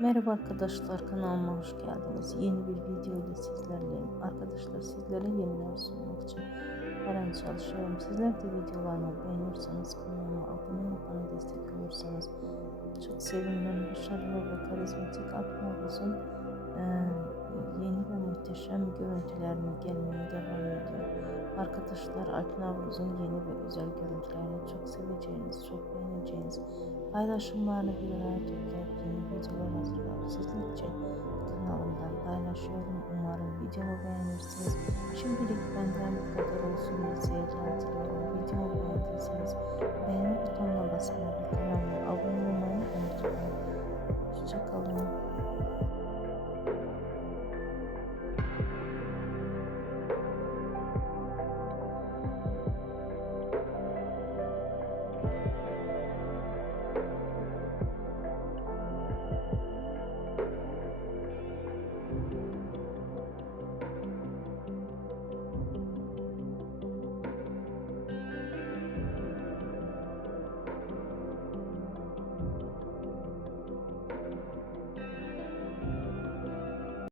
Merhaba arkadaşlar kanalıma hoş geldiniz. Yeni bir video ile sizlerleyim. Arkadaşlar sizlere yeniler sunmak için her an çalışıyorum. Sizler de videolarımı beğenirseniz kanalıma abone olup bana destek olursanız çok sevinirim. Başarılı ve karizmatik Aknavuz'un e, yeni ve muhteşem görüntülerini gelmeye devam ediyor. Arkadaşlar Aknavruz'un yeni ve özel görüntülerini çok seveceğiniz, çok beğeneceğiniz paylaşımlarını bir araya yeni videolar hazırlayıp sizler için kanalımdan paylaşıyorum. Umarım videomu beğenirsiniz. Şimdilik benden bu kadar olsun. İyi diliyorum.